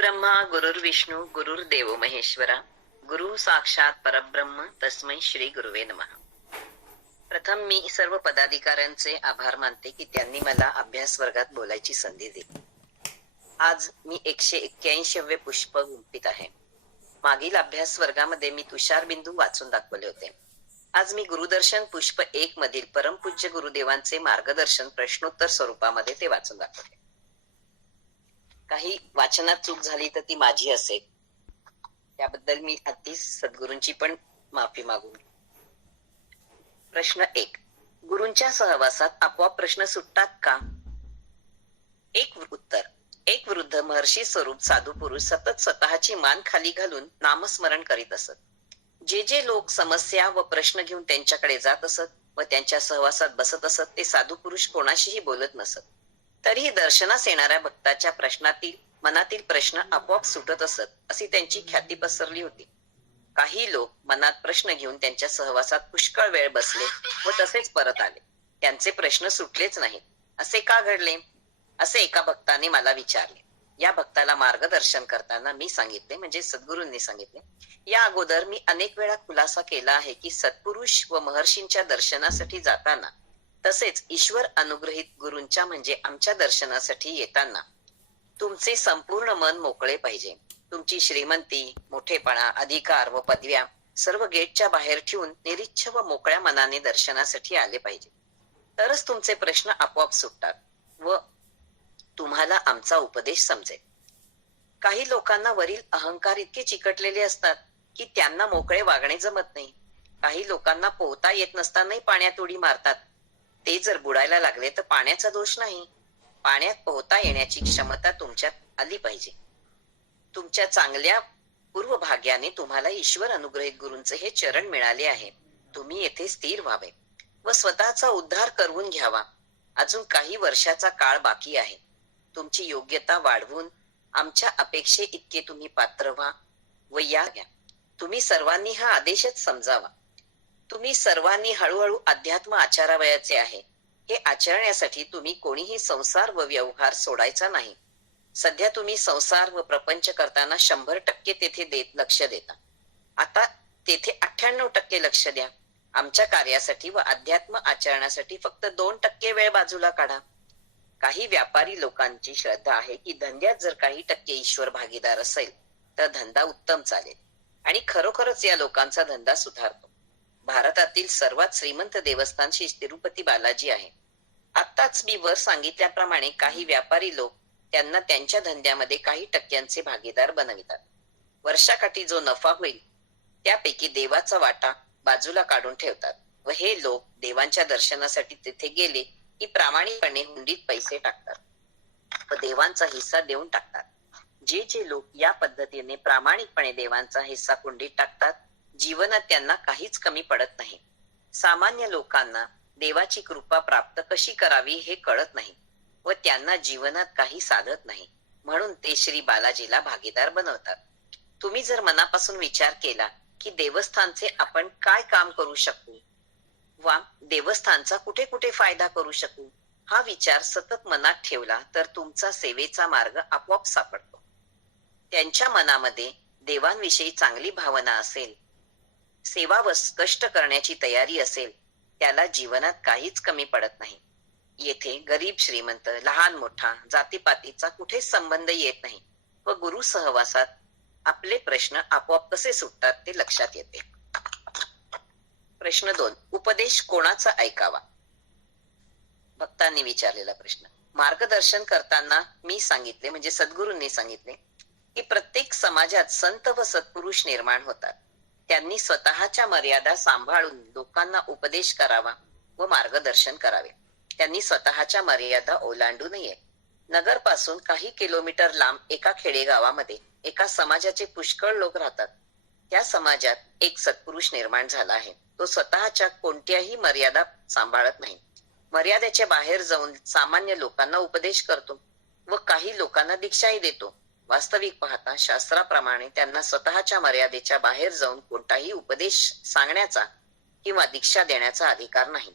गुरुर्ब्रह्मा गुरुर्विष्णू गुरुर्देव महेश्वरा गुरु साक्षात परब्रह्म तस्मै श्री गुरुवे नमः. प्रथम मी सर्व पदाधिकाऱ्यांचे आभार मानते की त्यांनी मला अभ्यास वर्गात बोलायची संधी दिली. आज मी 181वे पुष्प गुंफित आहे. मागील अभ्यास वर्गामध्ये मी तुषार बिंदू वाचून दाखवले होते. आज मी गुरुदर्शन पुष्प 1 मधील परमपूज्य गुरुदेवांचे मार्गदर्शन प्रश्नोत्तर स्वरूपामध्ये ते वाचून दाखवले. काही वाचनात चूक झाली तर ती माझी असेल, त्याबद्दल मी आधीच सद्गुरूंची पण माफी मागून. प्रश्न 1. गुरूंच्या सहवासात आपोआप प्रश्न सुटतात का? उत्तर. एक वृद्ध महर्षी स्वरूप साधू पुरुष सतत स्वतःची मान खाली घालून नामस्मरण करीत असत. जे जे लोक समस्या व प्रश्न घेऊन त्यांच्याकडे जात असत व त्यांच्या सहवासात बसत असत ते साधू पुरुष कोणाशीही बोलत नसत. तरीही दर्शनास येणाऱ्या भक्ताच्या प्रश्नातील मनातील प्रश्न आपोआप सुटत असत अशी त्यांची ख्याती पसरली होती. काही लोक मनात प्रश्न घेऊन त्यांच्या सहवासात पुष्कळ वेळ बसले व तसेच परत आले. त्यांचे प्रश्न सुटलेच नाहीत. असे का घडले असे एका भक्ताने मला विचारले. या भक्ताला मार्गदर्शन करताना मी सांगितले, म्हणजे सद्गुरूंनी सांगितले, या अगोदर मी अनेक वेळा खुलासा केला आहे की सत्पुरुष व महर्षींच्या दर्शनासाठी जाताना तसेच ईश्वर अनुग्रहित गुरूंच्या म्हणजे आमच्या दर्शनासाठी येताना तुमचे संपूर्ण मन मोकळे पाहिजे. तुमची श्रीमंती, मोठेपणा, अधिकार व पदव्या सर्व गेटच्या बाहेर ठेवून निरीच्छ व मोकळ्या मनाने दर्शनासाठी आले पाहिजे. तरच तुमचे प्रश्न आपोआप सुटतात व तुम्हाला आमचा उपदेश समजेल. काही लोकांना वरील अहंकार इतके चिकटलेले असतात की त्यांना मोकळे वागणे जमत नाही. काही लोकांना पोहता येत नसतानाही पाण्यात उडी मारतात. ते जर बुडायला लागले तर पाण्याचा दोष नाही, पाण्यात पोहता येण्याची क्षमता तुमच्यात आली पाहिजे. तुमच्या चांगल्या पूर्वभाग्याने तुम्हाला ईश्वर अनुग्रहित गुरूंचे हे चरण मिळाले आहे. तुम्ही येथे स्थिर व्हावे व स्वतःचा उद्धार करून घ्यावा. अजून काही वर्षाचा काळ बाकी आहे. तुमची योग्यता वाढवून आमच्या अपेक्षे इतके तुम्ही पात्र व्हा व या घ्या. तुम्ही सर्वांनी हा आदेशच समजावा. तुम्ही सर्वांनी हळूहळू अध्यात्म आचारावयाचे आहे. हे आचरण्यासाठी तुम्ही कोणीही संसार व व्यवहार सोडायचा नाही. सध्या तुम्ही संसार व प्रपंच करताना 100% तेथे लक्ष देता. आता तेथे 98% लक्ष द्या. आमच्या कार्यासाठी व अध्यात्म आचरणासाठी फक्त 2% वेळ बाजूला काढा. काही व्यापारी लोकांची श्रद्धा आहे की धंद्यात जर काही टक्के ईश्वर भागीदार असेल तर धंदा उत्तम चालेल आणि खरोखरच या लोकांचा धंदा सुधारतो. भारतातील सर्वात श्रीमंत देवस्थान श्री तिरुपती बालाजी आहे. आत्ताच मी वर सांगितल्याप्रमाणे काही व्यापारी लोक त्यांना त्यांच्या धंद्यामध्ये काही टक्क्यांचे भागीदार बनवितात. वर्षाकाठी जो नफा होईल त्यापैकी देवाचा वाटा बाजूला काढून ठेवतात व हे लोक देवांच्या दर्शनासाठी तिथे गेले की प्रामाणिकपणे हुंडीत पैसे टाकतात व देवांचा हिस्सा देऊन टाकतात. जे जे लोक या पद्धतीने प्रामाणिकपणे देवांचा हिस्सा कुंडीत टाकतात जीवनात त्यांना काहीच कमी पडत नाही. सामान्य लोकांना देवाची कृपा प्राप्त कशी करावी हे कळत नाही व त्यांना जीवनात काही साधत नाही, म्हणून ते श्री बालाजीला भागीदार बनवतात. तुम्ही जर मनापासून विचार केला की देवस्थानचे आपण काय काम करू शकू वा देवस्थानचा कुठे कुठे फायदा करू शकू हा विचार सतत मनात ठेवला तर तुमचा सेवेचा मार्ग आपोआप सापडतो. त्यांच्या मनामध्ये देवांविषयी चांगली भावना असेल, सेवा व कष्ट करण्याची तयारी असेल, त्याला जीवनात काहीच कमी पडत नाही. येथे गरीब श्रीमंत, लहान मोठा, जातीपातीचा कुठेच संबंध येत नाही व गुरु सहवासात आपले प्रश्न आपोआप कसे सुटतात ते लक्षात येते. प्रश्न 2. उपदेश कोणाचा ऐकावा? भक्तांनी विचारलेला प्रश्न. मार्गदर्शन करताना मी सांगितले, म्हणजे सद्गुरूंनी सांगितले की प्रत्येक समाजात संत व सत्पुरुष निर्माण होतात. त्यांनी स्वतःच्या मर्यादा सांभाळून लोकांना उपदेश करावा व मार्गदर्शन करावे. त्यांनी स्वतःच्या मर्यादा ओलांडू नये. नगर पासून काही किलोमीटर लांब एका खेडेगावामध्ये एका समाजाचे पुष्कळ लोक राहतात. त्या समाजात एक सत्पुरुष निर्माण झाला आहे. तो स्वतःच्या कोणत्याही मर्यादा सांभाळत नाही. मर्यादेच्या बाहेर जाऊन सामान्य लोकांना उपदेश करतो व काही लोकांना दीक्षाही देतो. वास्तविक पाहता शास्त्राप्रमाणे त्यांना स्वतःच्या मर्यादेच्या बाहेर जाऊन कोणताही उपदेश सांगण्याचा किंवा दीक्षा देण्याचा अधिकार नाही.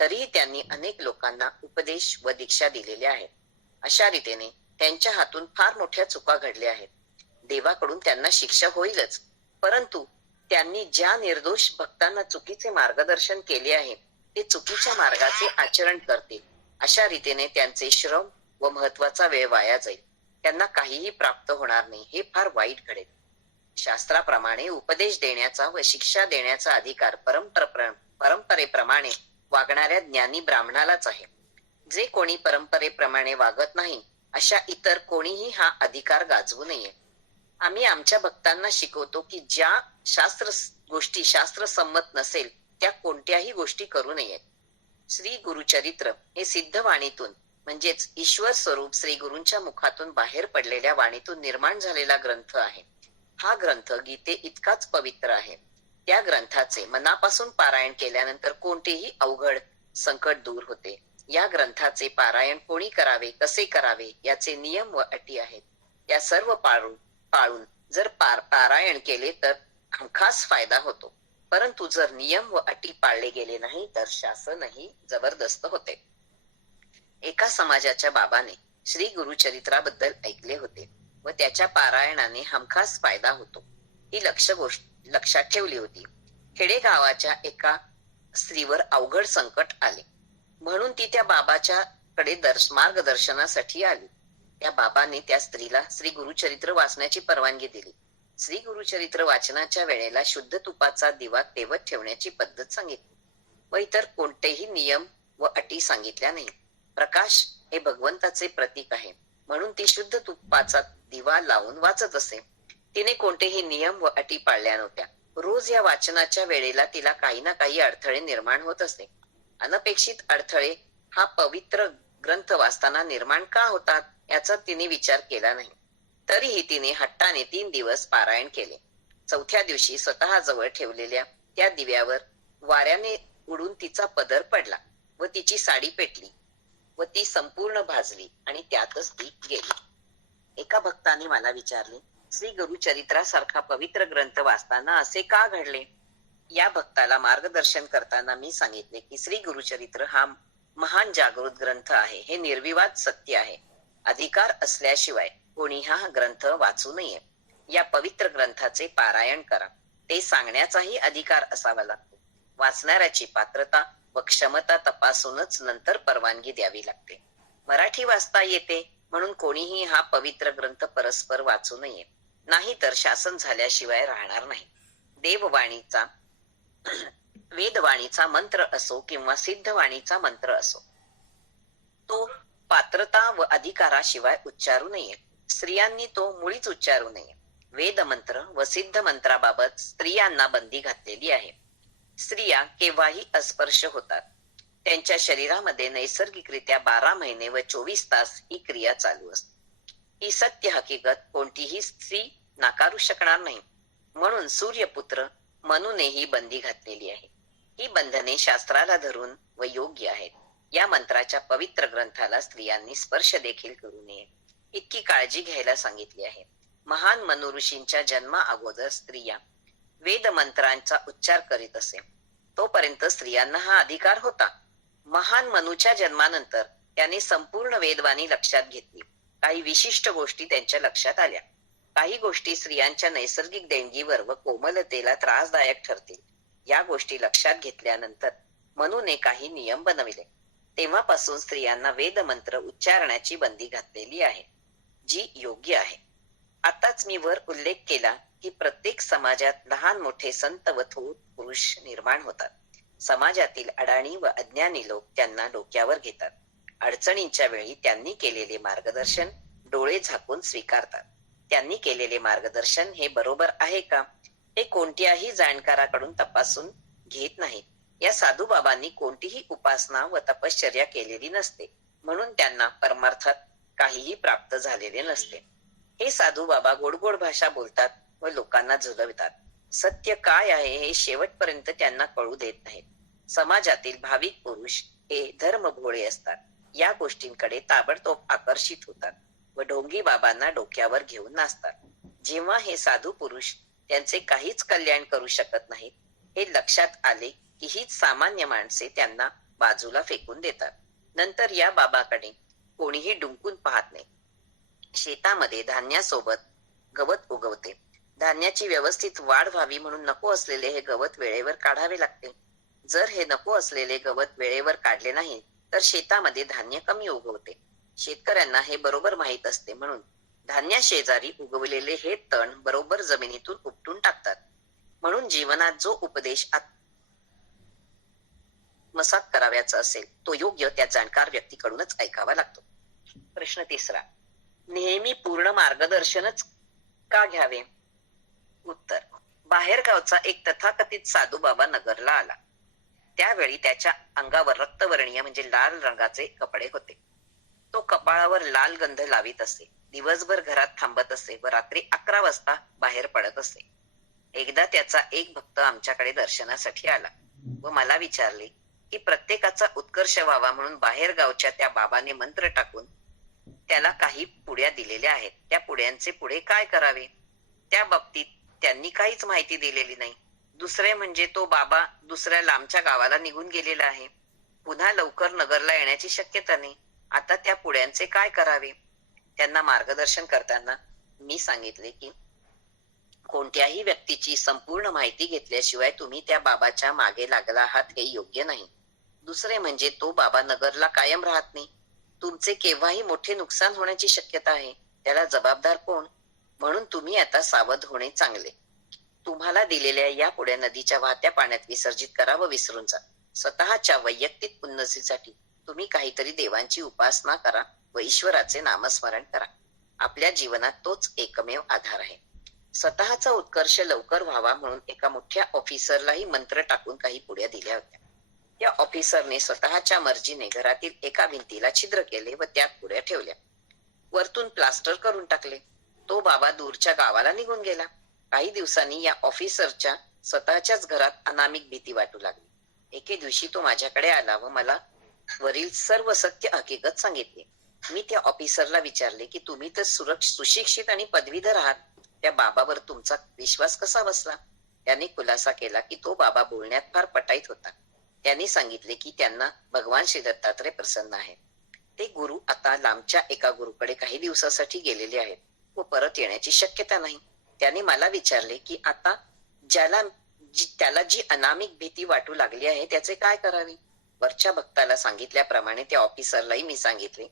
तरीही त्यांनी अनेक लोकांना उपदेश व दीक्षा दिलेल्या आहेत. अशा रीतीने त्यांच्या हातून फार मोठ्या चुका घडल्या आहेत. देवाकडून त्यांना शिक्षा होईलच, परंतु त्यांनी ज्या निर्दोष भक्तांना चुकीचे मार्गदर्शन केले आहे ते चुकीच्या मार्गाचे आचरण करतील. अशा रीतीने त्यांचे श्रम व महत्वाचा वेळ वाया जाईल. त्यांना काहीही प्राप्त होणार नाही. हे फार वाईट घडेल. शास्त्राप्रमाणे उपदेश देण्याचा व शिक्षा देण्याचा अधिकार परंपरेप्रमाणे वागणाऱ्या ज्ञानी ब्राह्मणालाच आहे. जे कोणी परंपरेप्रमाणे वागत नाही अशा इतर कोणीही हा अधिकार गाजवू नये. आम्ही आमच्या भक्तांना शिकवतो की ज्या गोष्टी शास्त्रसंमत नसेल त्या कोणत्याही गोष्टी करू नयेत. श्री गुरुचरित्र हे सिद्ध वाणीतून म्हणजेच ईश्वर स्वरूप श्री गुरूंच्या मुखातून बाहेर पडलेल्या वाणीतून निर्माण झालेला ग्रंथ आहे. हा ग्रंथ गीते इतकाच पवित्र आहे. त्या ग्रंथाचे मनापासून पारायण केल्यानंतर कोणतेही अवघड संकट दूर होते. या ग्रंथाचे पारायण कोणी करावे, कसे करावे याचे नियम व अटी आहेत. त्या सर्व पाळून जर पारायण केले तर हमखास फायदा होतो, परंतु जर नियम व अटी पाळले गेले नाही तर शासनही जबरदस्त होते. एका समाजाच्या बाबाने श्री गुरुचरित्राबद्दल ऐकले होते व त्याच्या पारायणाने हमखास फायदा होतो ही लक्षात ठेवली होती. खेडेगावाच्या एका स्त्रीवर अवघड संकट आले म्हणून ती त्या बाबाच्या कडे मार्गदर्शनासाठी आली. त्या बाबाने त्या स्त्रीला श्री गुरुचरित्र वाचण्याची परवानगी दिली. श्री गुरुचरित्र वाचनाच्या वेळेला शुद्ध तुपाचा दिवा तेवत ठेवण्याची पद्धत सांगितली व इतर कोणतेही नियम व अटी सांगितल्या नाही. प्रकाश हे भगवंताचे प्रतीक आहे म्हणून ती शुद्ध तुपाचा दिवा लावून वाचत असे. तिने कोणतेही नियम व अटी पाळल्या नव्हत्या. रोज या वाचनाच्या वेळेला तिला काही ना काही अडथळे निर्माण होत असे. अनपेक्षित अडथळे हा पवित्र ग्रंथ वाचताना निर्माण का होतात याचा तिने विचार केला नाही. तरीही तिने हट्टाने 3 दिवस पारायण केले. चौथ्या दिवशी स्वतः जवळ ठेवलेल्या त्या दिव्यावर वाऱ्याने उडून तिचा पदर पडला व तिची साडी पेटली व ती संपूर्ण भाजली आणि त्यातच ती गेली. एका भक्ताने मला विचारले, श्री गुरुचरित्रासारखा पवित्र ग्रंथ वाचताना असे का घडले? या भक्ताला मार्गदर्शन करताना मी सांगितले की श्री गुरुचरित्र हा महान जागृत ग्रंथ आहे. हे निर्विवाद सत्य आहे. अधिकार असल्याशिवाय कोणी हा ग्रंथ वाचू नये. या पवित्र ग्रंथाचे पारायण करा. ते सांगण्याचाही अधिकार असावा लागतो. वाचणाऱ्याची पात्रता व क्षमता तपासूनच नंतर परवानगी द्यावी लागते. मराठी वाचता येते म्हणून कोणीही हा पवित्र ग्रंथ परस्पर वाचू नये, नाही तर शासन झाल्याशिवाय राहणार नाही. देववाणीचा वेदवाणीचा मंत्र असो किंवा सिद्धवाणीचा मंत्र असो, तो पात्रता व अधिकाराशिवाय उच्चारू नये. स्त्रियांनी तो मुळीच उच्चारू नये. वेद मंत्र व सिद्ध मंत्राबाबत स्त्रियांना बंदी घातलेली आहे. स्त्रिया केव्हाही अस्पर्श होतात. त्यांच्या शरीरामध्ये नैसर्गिकरित्या 12 महिने व 24 तास ही क्रिया चालू असते. ही सत्य हकीकत कोणतीही स्त्री नाकारू शकणार नाही. म्हणून सूर्यपुत्र मनूने ही बंदी घातलेली आहे. ही बंधने शास्त्राला धरून व योग्य आहेत. या मंत्राच्या पवित्र ग्रंथाला स्त्रियांनी स्पर्श देखील करू नये इतकी काळजी घ्यायला सांगितली आहे. महान मनु ऋषींच्या जन्मा अगोदर स्त्रिया वेद मंत्रांचा उच्चार करीत असे. तोपर्यंत स्त्रियांना हा अधिकार होता. महान मनुच्या जन्मानंतर त्याने संपूर्ण वेदवाणी लक्षात घेतली. काही विशिष्ट गोष्टी त्यांच्या लक्षात आल्या. काही गोष्टी स्त्रियांच्या नैसर्गिक देणगीवर व कोमलतेला त्रासदायक ठरतील. या गोष्टी लक्षात घेतल्यानंतर मनूने काही नियम बनविले. तेव्हापासून स्त्रियांना वेद मंत्र उच्चारण्याची बंदी घातलेली आहे, जी योग्य आहे. आताच मी वर उल्लेख केला की प्रत्येक समाजात लहान मोठे संत व थोर पुरुष निर्माण होतात. समाजातील अडाणी व अज्ञानी लोक त्यांना डोक्यावर घेतात. अडचणींच्या वेळी त्यांनी केलेले मार्गदर्शन डोळे झाकून स्वीकारतात. त्यांनी केलेले मार्गदर्शन हे बरोबर आहे का हे कोणत्याही जाणकाराकडून तपासून घेत नाहीत. या साधू बाबांनी कोणतीही उपासना व तपश्चर्या केलेली नसते, म्हणून त्यांना परमार्थात काहीही प्राप्त झालेले नसते. हे साधू बाबा गोड गोड भाषा बोलतात व लोकांना झुलवितात. सत्य काय आहे हे शेवटपर्यंत त्यांना कळू देत नाहीत. समाजातील भाविक पुरुष हे धर्म भोळे असतात. या गोष्टींकडे ताबडतोब आकर्षित होतात व ढोंगी बाबांना डोक्यावर घेऊन नाचतात. जेव्हा हे साधू पुरुष त्यांचे काहीच कल्याण करू शकत नाहीत हे लक्षात आले की हीच सामान्य माणसे त्यांना बाजूला फेकून देतात. नंतर या बाबाकडे कोणीही डुंकून पाहत नाही. शेतामध्ये धान्यासोबत गवत उगवते. धान्याची व्यवस्थित वाढ व्हावी म्हणून नको असलेले हे गवत वेळेवर काढावे लागते. जर हे नको असलेले गवत वेळेवर काढले नाही तर शेतामध्ये धान्य कमी उगवते. शेतकऱ्यांना हे बरोबर माहीत असते म्हणून धान्या शेजारी उगवलेले हे तण बरोबर जमिनीतून उपटून टाकतात. म्हणून जीवनात जो उपदेश आत्मसात करावयाचा असेल तो योग्य त्या जाणकार व्यक्तीकडूनच ऐकावा लागतो. प्रश्न 3. नेहमी पूर्ण मार्गदर्शनच का घ्यावे? उत्तर. बाहेरगावचा एक तथाकथित साधू बाबा नगरला आला. त्यावेळी त्याच्या अंगावर रक्तवर्णीय म्हणजे लाल रंगाचे कपडे होते. तो कपाळावर लाल गंध लावित असे. दिवसभर घरात थांबत असे व रात्री 11 वाजता बाहेर पडत असे. एकदा त्याचा एक भक्त आमच्याकडे दर्शनासाठी आला व मला विचारले की प्रत्येकाचा उत्कर्ष व्हावा म्हणून बाहेर गावच्या त्या बाबाने मंत्र टाकून त्याला काही पुड्या दिलेल्या आहेत. त्या पुड्यांचे पुढे काय करावे? त्या बाबतीत त्यांनी काहीच माहिती दिलेली नाही. दुसरे म्हणजे तो बाबा दुसऱ्या लांबच्या गावाला निघून गेलेला आहे. पुन्हा लवकर नगरला येण्याची शक्यता नाही. आता त्या पुड्यांचे काय करावे? त्यांना मार्गदर्शन करताना मी सांगितले की कोणत्याही व्यक्तीची संपूर्ण माहिती घेतल्याशिवाय तुम्ही त्या बाबाच्या मागे लागला आहात हे योग्य नाही. दुसरे म्हणजे तो बाबा नगरला कायम राहत नाही. तुमचे केव्हाही मोठे नुकसान होण्याची शक्यता आहे. त्याला जबाबदार कोण? म्हणून तुम्ही आता सावध होणे चांगले. तुम्हाला दिलेल्या या पुड्या नदीच्या वाहत्या पाण्यात विसर्जित करा व विसरून जा. स्वतःच्या वैयक्तिक उन्नतीसाठी तुम्ही काहीतरी देवांची उपासना करा व ईश्वराचे नामस्मरण करा. आपल्या जीवनात तोच एकमेव आधार आहे. स्वतःचा उत्कर्ष लवकर व्हावा म्हणून एका मोठ्या ऑफिसरलाही मंत्र टाकून काही पुड्या दिल्या होत्या. त्या ऑफिसरने स्वतःच्या मर्जीने घरातील एका भिंतीला छिद्र केले व त्यात पुड्या ठेवल्या. वरतून प्लास्टर करून टाकले. तो बाबा दूरच्या गावाला निघून गेला. काही दिवसांनी या ऑफिसरच्या स्वतःच्याच घरात अनामिक भीती वाटू लागली. एके दिवशी तो माझ्याकडे आला व मला वरील सर्व सत्य हकीकत सांगितली. मी त्या ऑफिसरला विचारले की तुम्ही तर सुशिक्षित आणि पदवीधर आहात. त्या बाबावर तुमचा विश्वास कसा बसला? त्याने खुलासा केला की तो बाबा बोलण्यात फार पटाईत होता. त्यांनी सांगितले की त्यांना भगवान श्री दत्तात्रय प्रसन्न आहे. ते गुरु आता लांबच्या एका गुरुकडे काही दिवसासाठी गेलेले आहेत व परत येण्याची शक्यता नाही. त्याने मला विचारले की आता त्याला जी अनामिक भीती वाटू लागली आहे त्याचे काय करावे? वरच्या भक्ताला सांगितल्याप्रमाणे त्या ऑफिसरलाही मी सांगितले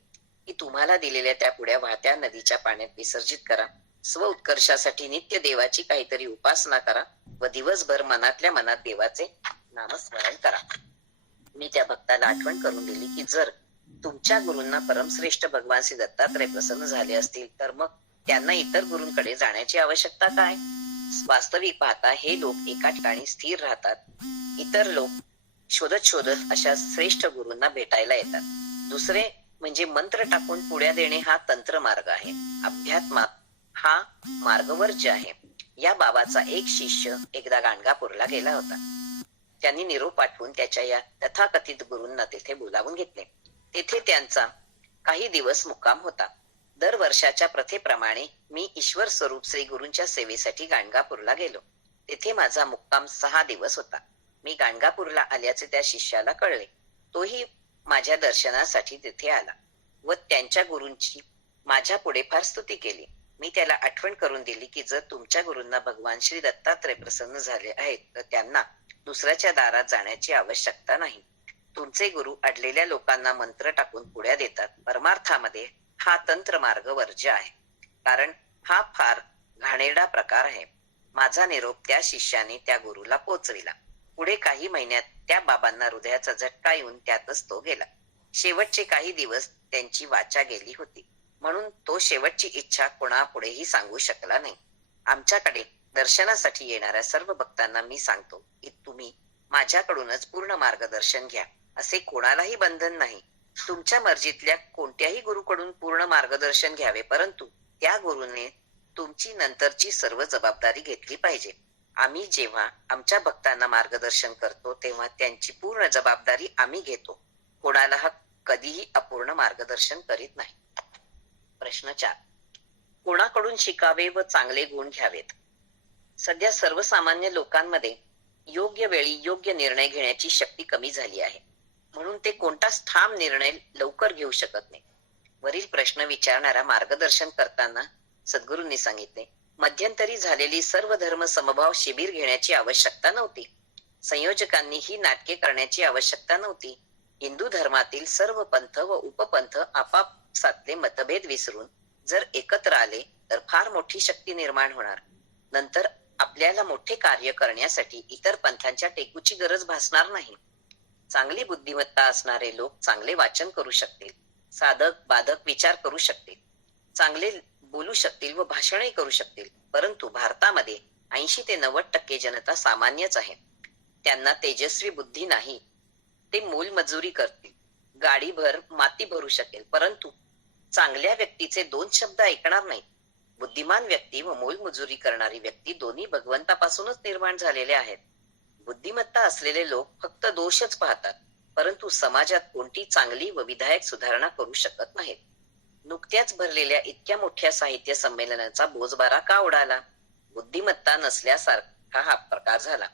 की तुम्हाला दिलेल्या त्या पुड्या वाहत्या नदीच्या पाण्यात विसर्जित करा. स्व उत्कर्षासाठी नित्य देवाची काहीतरी उपासना करा व दिवसभर मनातल्या मनात देवाचे नामस्मरण करा. मी त्या भक्ताला आठवण करून दिली की जर तुमच्या गुरूंना परमश्रेष्ठ भगवान श्री दत्तात्रय प्रसन्न झाले असतील तर मग त्यांना इतर गुरूंकडे जाण्याची आवश्यकता काय? वास्तविक पाहता हे लोक एका ठिकाणी स्थिर राहतात. इतर लोक शोधत शोधत अशा श्रेष्ठ गुरूंना भेटायला येतात. दुसरे म्हणजे मंत्र टाकून पुड्या देणे हा तंत्र मार्ग आहे. अध्यात्मात हा मार्ग वर्ज्य आहे. या बाबाचा एक शिष्य एकदा गाणगापूरला गेला होता. त्यांनी निरोप पाठवून त्याच्या या तथाकथित गुरूंना तेथे बोलावून घेतले. तेथे त्यांचा काही दिवस मुक्काम होता. दर वर्षाच्या प्रथेप्रमाणे मी ईश्वर स्वरूप श्री गुरूंच्या सेवेसाठी गाणगापूरला गेलो. तेथे माझा मुक्काम 6 दिवस होता. मी गाणगापूरला आल्याचे त्या शिष्याला कळले. तोही माझ्या दर्शनासाठी तेथे आला व त्यांच्या गुरूंची माझ्या पुढे फार स्तुती केली. मी त्याला आठवण करून दिली की जर तुमच्या गुरूंना भगवान श्री दत्तात्रय प्रसन्न झाले आहेत तर त्यांना दुसऱ्याच्या दारात जाण्याची आवश्यकता नाही. तुमचे गुरु अडलेल्या लोकांना मंत्र टाकून पुड्या देतात. परमार्थामध्ये हा तंत्र मार्ग वर्ज्य आहे, कारण हा फार घाणेरडा प्रकार आहे. माझा निरोप त्या शिष्याने त्या गुरुला पोचविला. पुढे काही महिन्यात त्या बाबांना हृदयाचा झटका येऊन त्यातच तो गेला. शेवटचे काही दिवस त्यांची वाचा गेली होती म्हणून तो शेवटची इच्छा कोणापुढेही सांगू शकला नाही. आमच्याकडे दर्शनासाठी येणाऱ्या सर्व भक्तांना मी सांगतो की तुम्ही माझ्याकडूनच पूर्ण मार्गदर्शन घ्या. असे कोणालाही बंधन नाही. तुमच्या मर्जीतल्या कोणत्याही गुरुकडून पूर्ण मार्गदर्शन घ्यावे, परंतु त्या गुरुने तुमची नंतरची सर्व जबाबदारी घेतली पाहिजे. आम्ही जेव्हा आमच्या भक्तांना मार्गदर्शन करतो तेव्हा त्यांची पूर्ण जबाबदारी आम्ही घेतो. कोणाला कधीही अपूर्ण मार्गदर्शन करीत नाही. प्रश्न 4. कोणाकडून शिकावे व चांगले गुण घ्यावेत? सध्या सर्वसामान्य लोकांमध्ये योग्य वेळी योग्य निर्णय घेण्याची शक्ती कमी झाली आहे, म्हणून ते कोणताच ठाम निर्णय लवकर घेऊ शकत नाही. वरील प्रश्न विचारणारा मार्गदर्शन करताना सद्गुरूंनी सांगितले, मध्यंतरी झालेली सर्व धर्म समभाव शिबिर घेण्याची आवश्यकता नव्हती. संयोजकांनी ही नाटके करण्याची आवश्यकता नव्हती. हिंदू धर्मातील सर्व पंथ व उपपंथ आपापसातले मतभेद विसरून जर एकत्र आले तर फार मोठी शक्ती निर्माण होणार. नंतर आपल्याला मोठे कार्य करण्यासाठी इतर पंथांच्या टेकूची गरज भासणार नाही. चांगली बुद्धिमत्ता असणारे लोक चांगले वाचन करू शकतील, साधक बाधक विचार करू शकतील, चांगले बोलू शकतील व भाषणही करू शकतील. परंतु भारतामध्ये 80 ते 90% जनता सामान्यच आहे. त्यांना तेजस्वी बुद्धी नाही. ते मोलमजुरी करतील, गाडीभर माती भरू शकेल, परंतु चांगल्या व्यक्तीचे 2 शब्द ऐकणार नाहीत. बुद्धिमान व्यक्ती व मोलमजुरी करणारी व्यक्ती दोन्ही भगवंतापासूनच निर्माण झालेले आहेत. बुद्धिमत्ता असलेले लोक फक्त दोषच पाहतात, परंतु समाजात कोणती चांगली व विधायक सुधारणा करू शकत नाहीत. नुकत्याच भरलेल्या इतक्या मोठ्या साहित्य संमेलनाचा बोजबारा का उडाला? बुद्धिमत्ता नसल्यासारखा हा प्रकार झाला.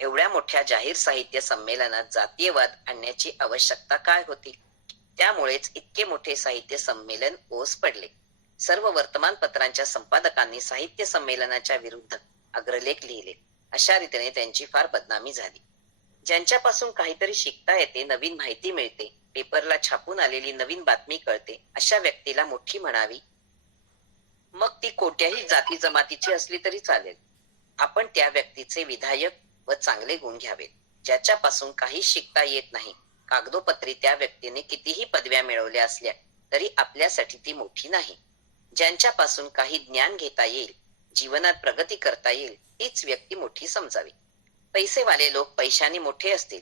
एवढ्या मोठ्या जाहीर साहित्य संमेलनात जातीयवाद आणण्याची आवश्यकता काय होती? त्यामुळेच इतके मोठे साहित्य संमेलन ओस पडले. सर्व वर्तमानपत्रांच्या संपादकांनी साहित्य संमेलनाच्या विरुद्ध अग्रलेख लिहिले. अशा रीतीने त्यांची फार बदनामी झाली. ज्यांच्यापासून काहीतरी शिकता येते, नवीन माहिती मिळते, पेपरला छापून आलेली नवीन बातमी कळते, अशा व्यक्तीला मोठी म्हणावी. मग ती कोणत्याही जाती जमातीची असली तरी चालेल. आपण त्या व्यक्तीचे विधायक व चांगले गुण घ्यावेत. ज्याच्यापासून काही शिकता येत नाही, कागदोपत्री त्या व्यक्तीने कितीही पदव्या मिळवल्या असल्या तरी आपल्यासाठी ती मोठी नाही. ज्यांच्यापासून काही ज्ञान घेता येईल, जीवनात प्रगती करता येईल, तीच व्यक्ती मोठी समजावी. पैसेवाले लोक पैशाने मोठे असतील,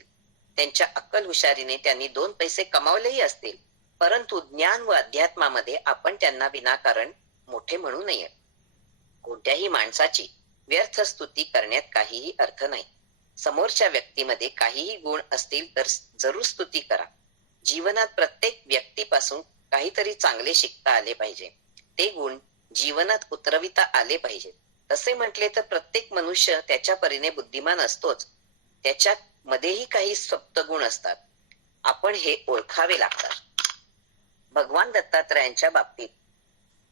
त्यांच्या अक्कल हुशारीने त्यांनी 2 पैसे कमावलेही असतील, परंतु ज्ञान व अध्यात्मामध्ये आपण त्यांना विनाकारण मोठे म्हणू नये. कोणत्याही माणसाची व्यर्थ स्तुती करण्यात काहीही अर्थ नाही. समोरच्या व्यक्तीमध्ये काहीही गुण असतील तर जरूर स्तुती करा. जीवनात प्रत्येक व्यक्तीपासून काहीतरी चांगले शिकता आले पाहिजे. ते गुण जीवनात उतरविता आले पाहिजेत. तसे म्हटले तर प्रत्येक मनुष्य त्याच्या परीने बुद्धिमान असतोच. त्याच्या मध्येही काही सप्तगुण असतात. आपण हे ओळखावे लागतात. भगवान दत्तात्रयांच्या बाबतीत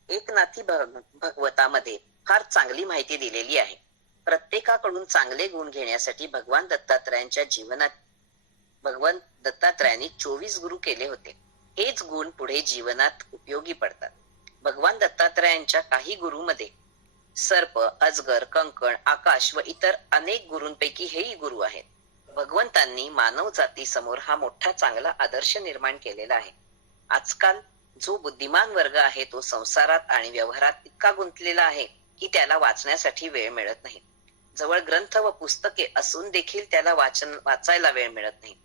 एकनाथी भागवतामध्ये फार चांगली माहिती दिलेली आहे. प्रत्येकाकडून चांगले गुण घेण्यासाठी भगवान दत्तात्रयांच्या जीवनात भगवान दत्तात्रयांनी 24 गुरु केले होते. हेच गुण पुढे जीवनात उपयोगी पडतात. भगवान दत्तात्रयांच्या काही गुरुमध्ये सर्प, अजगर, कंकण, आकाश व इतर अनेक गुरूंपैकी हेही गुरु आहेत. भगवंतांनी मानव जाती समोर हा मोठा चांगला आदर्श निर्माण केलेला आहे. आजकाल जो बुद्धिमान वर्ग आहे तो संसारात आणि व्यवहारात इतका गुंतलेला आहे की त्याला वाचण्यासाठी वेळ मिळत नाही. जवळ ग्रंथ व पुस्तके असून देखील त्याला वाचायला वेळ मिळत नाही.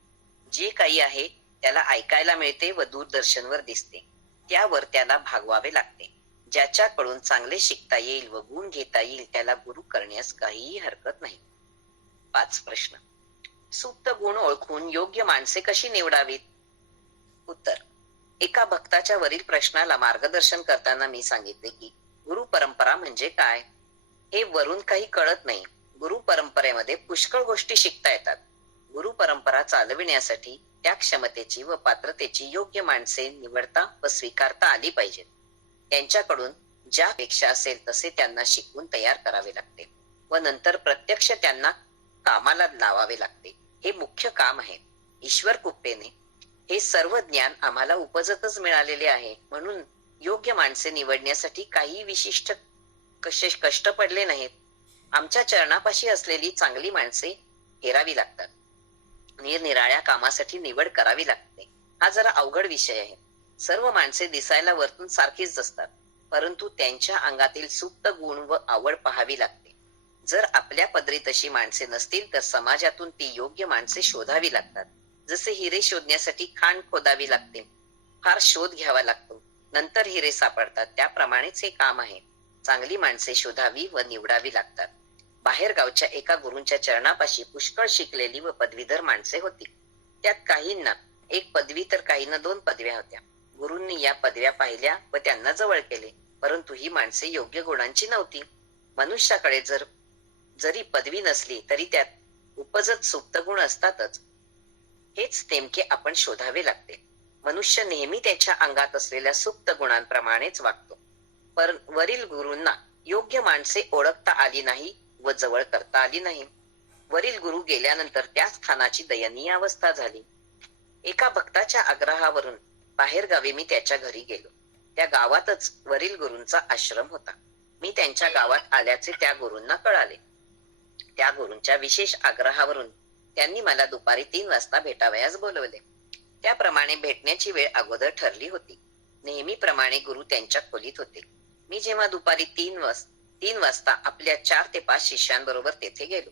जे काही आहे त्याला ऐकायला मिळते व दूरदर्शनवर दिसते, त्यावर त्याला भागवावे लागते. ज्याच्याकडून चांगले शिकता येईल व गुण घेता येईल त्याला गुरु करण्यास काहीही हरकत नाही. 5 प्रश्न. सुप्त गुण ओळखून योग्य माणसे कशी निवडावीत? उत्तर. एका भक्ताच्या वरील प्रश्नाला मार्गदर्शन करताना मी सांगितले की गुरु परंपरा म्हणजे काय हे वरून काही कळत नाही. गुरु परंपरेमध्ये पुष्कळ गोष्टी शिकता येतात. गुरु परंपरा चालविण्यासाठी त्या क्षमतेची व पात्रतेची योग्य माणसे निवडता व स्वीकारता आली पाहिजेत. त्यांच्याकडून ज्या अपेक्षा असेल तसे त्यांना शिकवून तयार करावे लागते व नंतर प्रत्यक्ष त्यांना कामाला लावावे लागते. हे मुख्य काम आहे. ईश्वर कृपेने हे सर्व ज्ञान आम्हाला उपजतच मिळालेले आहे. म्हणून योग्य माणसे निवडण्यासाठी काही विशिष्ट कष्ट पडले नाहीत. आमच्या चरणापाशी असलेली चांगली माणसे हेरावी लागतात. निरनिराळ्या कामासाठी निवड करावी लागते. हा जरा अवघड विषय आहे. सर्व माणसे दिसायला वरतून सारखीच असतात, परंतु त्यांच्या अंगातील सुप्त गुण व आवड पाहावी लागते. जर आपल्या पदरी तशी माणसे नसतील तर समाजातून ती योग्य माणसे शोधावी लागतात. जसे हिरे शोधण्यासाठी खाण खोदावी लागते, फार शोध घ्यावा लागतो, नंतर हिरे सापडतात, त्याप्रमाणेच हे काम आहे. चांगली माणसे शोधावी व निवडावी लागतात. बाहेर गावच्या एका गुरूंच्या चरणापाशी पुष्कळ शिकलेली व पदवीधर माणसे होती. त्यात काहींना 1 पदवी तर काहींना 2 पदव्या होत्या. गुरूंनी या पदव्या पाहिल्या व त्यांना जवळ केले, परंतु ही माणसे योग्य गुणांची नव्हती. मनुष्याकडे जरी पदवी नसली तरी त्यात उपजत सुप्त गुण असतातच. हेच नेमके आपण शोधावे लागते. मनुष्य नेहमी त्याच्या अंगात असलेल्या सुप्त गुणांप्रमाणेच वागतो. पण वरील गुरूंना योग्य योग्य माणसे ओळखता आली नाही व जवळ करता आली नाही. वरील गुरु गेल्यानंतर त्या स्थानाची दयनीय अवस्था झाली. एका भक्ताच्या आग्रहावरून बाहेरगावी मी त्याच्या घरी गेलो. त्या गावातच वरील गुरूंचा आश्रम होता. मी त्यांच्या गावात आल्याचे त्या गुरूंना कळाले. त्या गुरूंच्या विशेष आग्रहावरून त्यांनी मला दुपारी 3 वाजता भेटावयास बोलवले. त्याप्रमाणे भेटण्याची वेळ अगोदर ठरली होती. नेहमीप्रमाणे गुरु त्यांच्या खोलीत होते. मी जेव्हा दुपारी 3 वाजता आपल्या 4 ते 5 शिष्यांबरोबर तेथे गेलो,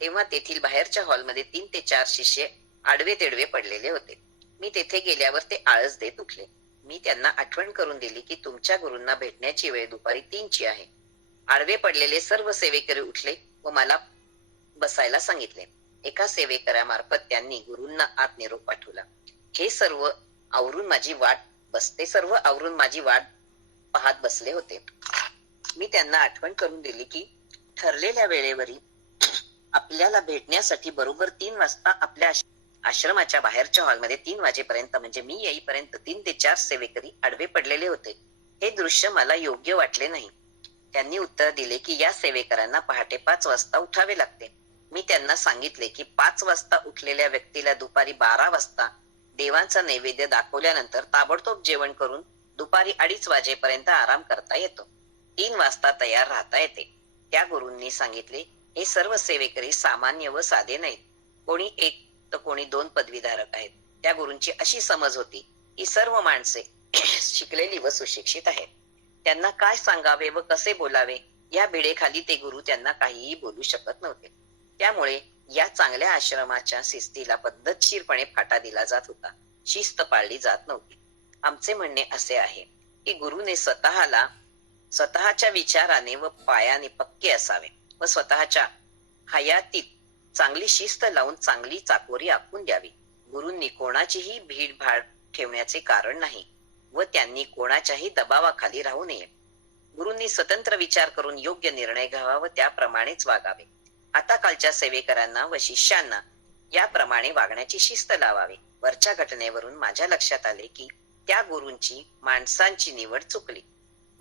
तेव्हा तेथील बाहेरच्या हॉलमध्ये 3 ते 4 शिष्य आडवे तेडवे पडलेले होते. मी तेथे गेल्यावर ते आळस देत उठले. मी त्यांना आठवण करून दिली की तुमच्या गुरूंना भेटण्याची वेळ दुपारी 3ची आहे. आडवे पडलेले सर्व सेवेकरी उठले व मला बसायला सांगितले. एका सेवेकऱ्यामार्फत त्यांनी गुरूंना आत निरोप पाठवला. हे सर्व आवरून माझी वाट पाहत बसले होते. मी त्यांना आठवण करून दिली की ठरलेल्या वेळेवरी आपल्याला भेटण्यासाठी बरोबर 3 वाजता आपल्या आश्रमाच्या बाहेरच्या हॉलमध्ये 3 वाजेपर्यंत म्हणजे मी येईपर्यंत 3 ते 4 सेवेकरी आडवे पडलेले होते. हे दृश्य मला योग्य वाटले नाही. त्यांनी उत्तर दिले की या सेवेकरांना पहाटे 5 वाजता उठावे लागते. मी त्यांना सांगितले की 5 वाजता उठलेल्या व्यक्तीला दुपारी 12 वाजता देवांचा नैवेद्य दाखवल्यानंतर ताबडतोब जेवण करून दुपारी 2:30 वाजेपर्यंत आराम करता येतो. 3 वाजता तयार राहता येते. त्या गुरूंनी सांगितले, हे सर्व सेवेकरी सामान्य व साधे नाहीत. कोणी 1 तर कोणी 2 पदवीधारक आहेत. त्या गुरूंची अशी समज होती की सर्व माणसे शिकलेली व सुशिक्षित आहेत. त्यांना काय सांगावे व कसे बोलावे या भिडेखाली ते गुरु त्यांना काहीही बोलू शकत नव्हते. त्यामुळे या चांगल्या आश्रमाच्या शिस्तीला पद्धतशीरपणे फाटा दिला जात होता. शिस्त पाळली जात नव्हती. आमचे म्हणणे असे आहे की गुरुने स्वतःच्या विचाराने व पायाने पक्के असावे व स्वतःच्या हयातीत चांगली शिस्त लावून चांगली चाकोरी आखून द्यावी. गुरूंनी कोणाचीही भीडभाड ठेवण्याचे कारण नाही व त्यांनी कोणाच्याही दबावाखाली राहू नये. गुरूंनी स्वतंत्र विचार करून योग्य निर्णय घ्यावा व त्याप्रमाणेच वागावे. आता कालच्या सेवेकरांना व शिष्यांना याप्रमाणे वागण्याची शिस्त लावावी. वरच्या घटनेवरून माझ्या लक्षात आले की त्या गुरूंची माणसांची निवड चुकली.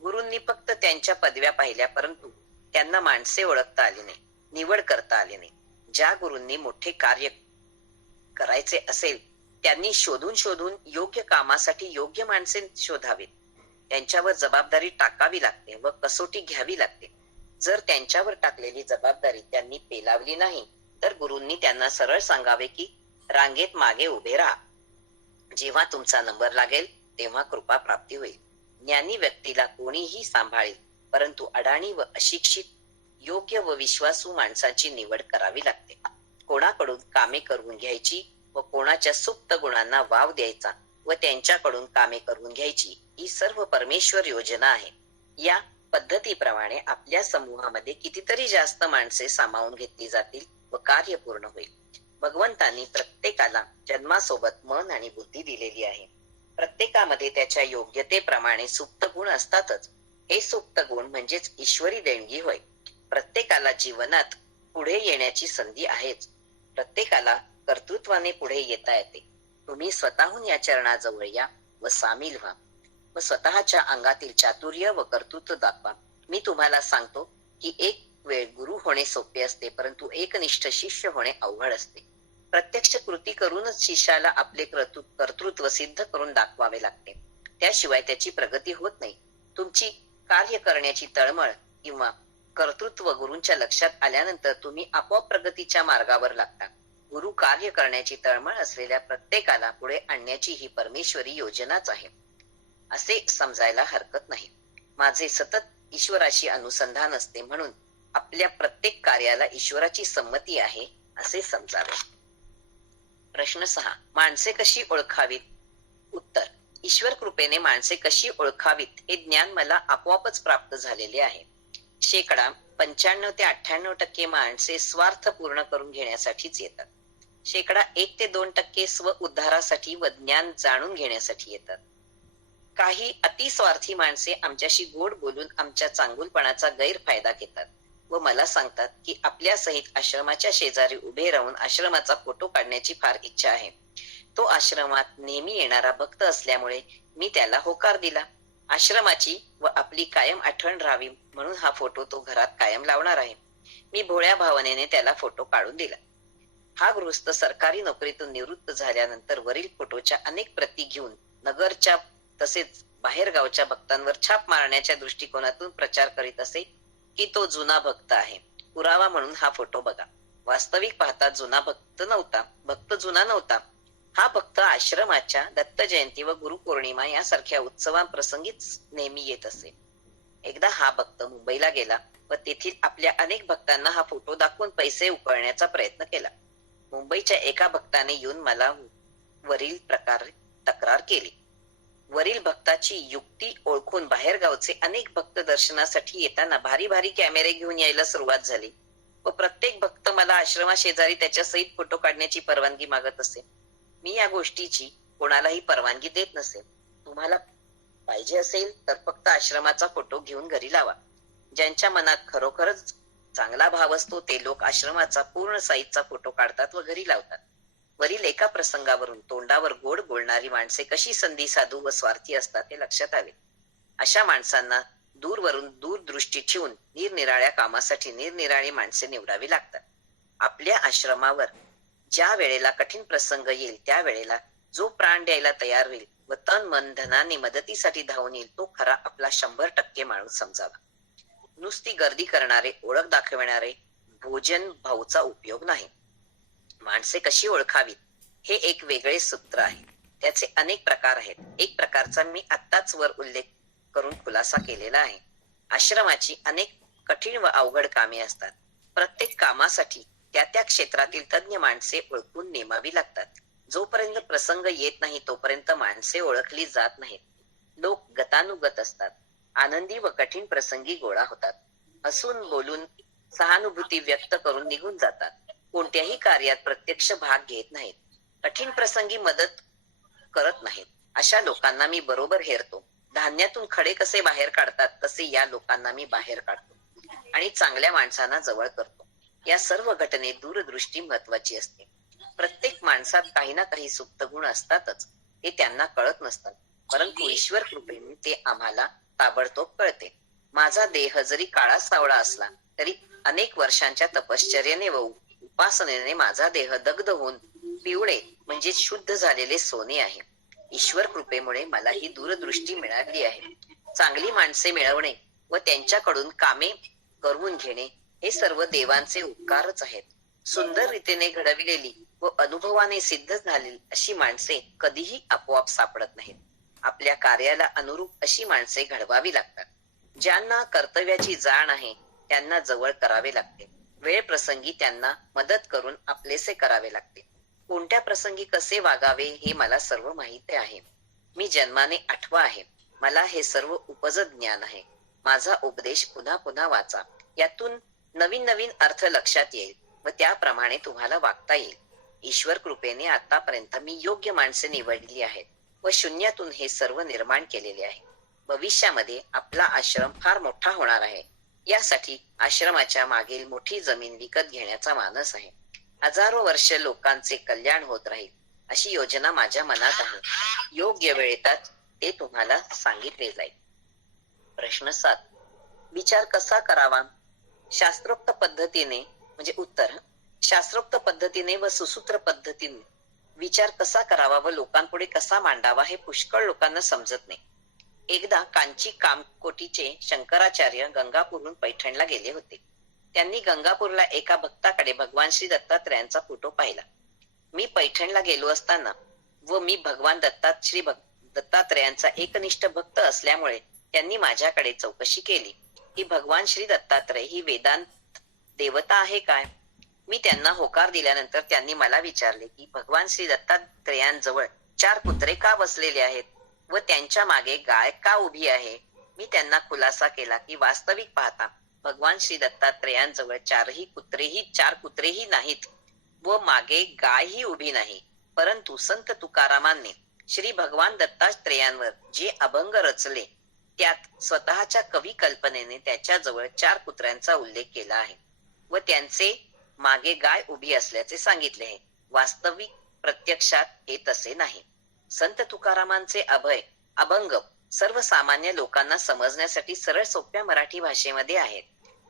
गुरूंनी फक्त त्यांच्या पदव्या पाहिल्या, परंतु त्यांना माणसे ओळखता आली नाही, निवड करता आली नाही. ज्या गुरूंनी मोठे कार्य करायचे असेल त्यांनी शोधून योग्य कामासाठी योग्य माणसे शोधावीत. त्यांच्यावर जबाबदारी टाकावी लागते व कसोटी घ्यावी लागते. जर त्यांच्यावर टाकलेली जबाबदारी त्यांनी पेलावली नाही तर गुरूंनी त्यांना सरळ सांगावे की रांगेत मागे उभे राहा. जेव्हा तुमचा नंबर लागेल तेव्हा कृपा प्राप्ती होईल. ज्ञानी व्यक्तीला कोणीही सांभाळेल, परंतु अडाणी व अशिक्षित योग्य व विश्वासू माणसाची निवड करावी लागते. कोणाकडून कामे करून घ्यायची व कोणाच्या सुप्त गुणांना वाव द्यायचा व त्यांच्याकडून कामे करून घ्यायची ही सर्व परमेश्वर योजना आहे. या पद्धतीप्रमाणे आपल्या समूहामध्ये कितीतरी जास्त माणसे सामावून घेतली जातील व कार्य पूर्ण होईल. भगवंतांनी प्रत्येकाला जन्मासोबत मन आणि बुद्धी दिलेली आहे. प्रत्येकामध्ये त्याच्या योग्यतेप्रमाणे सुप्त गुण असतातच. हे सुप्त गुण म्हणजेच ईश्वरी देणगी होय. प्रत्येकाला जीवनात पुढे येण्याची संधी आहेच. प्रत्येकाला कर्तृत्वाने पुढे येता येते. तुम्ही स्वतःहून या चरणाजवळ या व सामील व्हा व स्वतःच्या अंगातील चातुर्य व कर्तृत्व दाखवा. मी तुम्हाला सांगतो की एक वेळ गुरु होणे सोपे असते, परंतु एकनिष्ठ शिष्य होणे अवघड असते. प्रत्यक्ष कृती करूनच शिष्याला आपले कर्तृत्व सिद्ध करून दाखवावे लागते. त्याशिवाय त्याची प्रगती होत नाही. तुमची कार्य करण्याची तळमळ किंवा कर्तृत्व गुरूंच्या लक्षात आल्यानंतर तुम्ही आपोआप प्रगतीच्या मार्गावर लागता. गुरु कार्य करण्याची तळमळ असलेल्या प्रत्येकाला पुढे आणण्याची ही परमेश्वरी योजनाच आहे असे समजायला हरकत नाही. माझे सतत ईश्वराशी अनुसंधान असते, म्हणून आपल्या प्रत्येक कार्याला ईश्वराची संमती आहे असे समजावे. प्रश्न 6. माणसे कशी ओळखावीत? उत्तर. ईश्वर कृपेने माणसे कशी ओळखावीत हे ज्ञान मला आपोआपच प्राप्त झालेले आहे. 95% ते 98% माणसे स्वार्थ पूर्ण करून घेण्यासाठीच येतात. 1 ते 2% स्व उद्धारासाठी व ज्ञान जाणून घेण्यासाठी येतात. काही अतिस्वार्थी माणसे आमच्याशी गोड बोलून आमच्या चांगुलपणाचा गैरफायदा घेतात व मला सांगतात की आपल्या सहित आश्रमाच्या शेजारी उभे राहून आश्रमाचा फोटो काढण्याची फार इच्छा आहे. तो आश्रमात नेहमी येणारा भक्त असल्यामुळे मी त्याला होकार दिला. आश्रमाची व आपली कायम आठवण राहावी म्हणून हा फोटो तो घरात कायम लावणार आहे. मी भोळ्या भावनेने त्याला फोटो काढून दिला. हा गृहस्थ सरकारी नोकरीतून निवृत्त झाल्यानंतर वरील फोटोच्या अनेक प्रती घेऊन नगरच्या तसेच बाहेरगावच्या भक्तांवर छाप मारण्याच्या दृष्टिकोनातून प्रचार करीत असे की तो जुना भक्त आहे. पुरावा म्हणून हा फोटो बघा. वास्तविक पाहता जुना भक्त जुना नव्हता. हा भक्त आश्रमाच्या दत्त जयंती व गुरुपौर्णिमा यासारख्या उत्सवांप्रसंगीच नेहमी येत असे. एकदा हा भक्त मुंबईला गेला व तेथील आपल्या अनेक भक्तांना हा फोटो दाखवून पैसे उकळण्याचा प्रयत्न केला. मुंबईच्या एका भक्ताने येऊन मला वरील प्रकारे तक्रार केली. वरील भक्ताची युक्ती ओळखून बाहेरगावचे अनेक भक्त दर्शनासाठी येताना भारी भारी कॅमेरे घेऊन यायला सुरुवात झाली व प्रत्येक भक्त मला आश्रमा शेजारी त्याच्या सहित फोटो काढण्याची परवानगी मागत असे. मी या गोष्टीची कोणालाही परवानगी देत नसे. तुम्हाला पाहिजे असेल तर फक्त आश्रमाचा फोटो घेऊन घरी लावा. ज्यांच्या मनात खरोखरच चांगला भाव असतो ते लोक आश्रमाचा पूर्ण साईजचा फोटो काढतात व घरी लावतात. वरील एका प्रसंगावरून तोंडावर गोड बोलणारी माणसे कशी संधी साधू व स्वार्थी असतात हे लक्षात आले. अशा माणसांना दूरवरून दूरदृष्टी ठेवून निरनिराळ्या कामासाठी निरनिराळी माणसे निवडावी लागतात. आपल्या आश्रमावर ज्या वेळेला कठीण प्रसंग येईल त्या वेळेला जो प्राण द्यायला तयार होईल व तन मन धनाने मदतीसाठी धावून येईल तो खरा आपला 100% माणूस समजावा. नुसती गर्दी करणारे, ओळख दाखविणारे भोजन भाऊचा उपयोग नाही. माणसे कशी ओळखावीत हे एक वेगळे सूत्र आहे. त्याचे अनेक प्रकार आहेत. एक प्रकारचा मी आत्ताच वर उल्लेख करून खुलासा केलेला आहे. आश्रमाची अनेक कठीण व अवघड कामे असतात. प्रत्येक कामासाठी त्या त्या क्षेत्रातील तज्ञ माणसे ओळखून नेमावी लागतात. जोपर्यंत प्रसंग येत नाही तोपर्यंत माणसे ओळखली जात नाहीत. लोक गतानुगत असतात. आनंदी व कठीण प्रसंगी गोळा होतात. हसून बोलून सहानुभूती व्यक्त करून निघून जातात. कोणत्याही कार्यात प्रत्यक्ष भाग घेत नाहीत. कठीण प्रसंगी मदत करत नाहीत. अशा लोकांना मी बरोबर हेरतो. धान्यातून खडे कसे बाहेर काढतात तसे या लोकांना मी बाहेर काढतो आणि चांगल्या माणसांना जवळ करतो. या सर्व घटनेत दूरदृष्टी महत्वाची असते. प्रत्येक माणसात काही ना काही सुप्त गुण असतातच. ते त्यांना कळत नसतात, परंतु ईश्वर कृपेने ते आम्हाला ताबडतोब कळते. माझा देह जरी काळा सावळा असला तरी अनेक वर्षांच्या तपश्चर्याने व उपासनेने माझा देह दग्ध होऊन पिवळे म्हणजे शुद्ध झालेले सोने आहे. ईश्वर कृपेमुळे मला ही दूरदृष्टी मिळाली आहे. चांगली माणसे मिळवणे व त्यांच्याकडून कामे करवून घेणे हे सर्व देवांचे उपकारच आहेत. सुंदर रीतीने घडविलेली व अनुभवाने सिद्ध झालेली अशी माणसे कधीही आपोआप सापडत नाहीत. आपल्या कार्याला अनुरूप अशी माणसे घडवावी लागतात. ज्यांना कर्तव्याची जाण आहे त्यांना जवळ करावे लागते. वेळ प्रसंगी त्यांना मदत करून आपलेसे करावे लागते. कोणत्या प्रसंगी कसे वागावे हे मला सर्व माहिती आहे. मी जन्माने 8वा आहे. मला हे सर्व उपजत ज्ञान आहे. माझा उपदेश पुन्हा पुन्हा वाचा. यातून नवीन नवीन अर्थ लक्षात येईल व त्याप्रमाणे तुम्हाला वागता येईल. ईश्वर कृपेने आतापर्यंत मी योग्य माणसे निवडली आहेत व शून्यातून हे सर्व निर्माण केलेले आहे. भविष्यामध्ये आपला आश्रम फार मोठा होणार आहे. यासाठी आश्रमाच्या मागील मोठी जमीन विकत घेण्याचा मानस आहे. हजारो वर्ष लोकांचे कल्याण होत राहील अशी योजना माझ्या मनात आहे. योग्य वेळेत ते तुम्हाला सांगितले जाईल. प्रश्न 7. विचार कसा करावा? शास्त्रोक्त पद्धतीने म्हणजे उत्तर, शास्त्रोक्त पद्धतीने व सुसूत्र पद्धतीने विचार कसा करावा व लोकांपुढे कसा मांडावा हे पुष्कळ लोकांना समजत नाही. एकदा कांची कामकोटीचे शंकराचार्य गंगापूरहून पैठणला गेले होते. त्यांनी गंगापूरला एका भक्ताकडे भगवान श्री दत्तात्रयांचा फोटो पाहिला. मी पैठणला गेलो असताना व मी भगवान दत्तात्रयांचा एकनिष्ठ भक्त असल्यामुळे त्यांनी माझ्याकडे चौकशी केली की भगवान श्री दत्तात्रय ही वेदांत देवता आहे काय? मी त्यांना होकार दिल्यानंतर त्यांनी मला विचारले की भगवान श्री दत्तात्रयांजवळ 4 कुत्रे का बसलेले आहेत व त्यांच्या मागे गाय का उभी आहे? मी त्यांना खुलासा केला की वास्तविक पाहता भगवान श्री दत्तात्रयांजवळ 4 कुत्रेही नाहीत व मागे गाय ही उभी नाही, परंतु संत तुकारामांनी श्री भगवान दत्तात्रयांवर जे अभंग रचले त्यात स्वतःच्या कवी कल्पनेने त्याच्याजवळ 4 कुत्र्यांचा उल्लेख केला आहे व त्यांचे मागे गाय उभी असल्याचे सांगितले आहे. वास्तविक प्रत्यक्षात हे तसे नाही. संत तुकारामांचे अभंग सर्वसामान्य लोकांना समजण्यासाठी सरळ सोप्या मराठी भाषेमध्ये आहेत.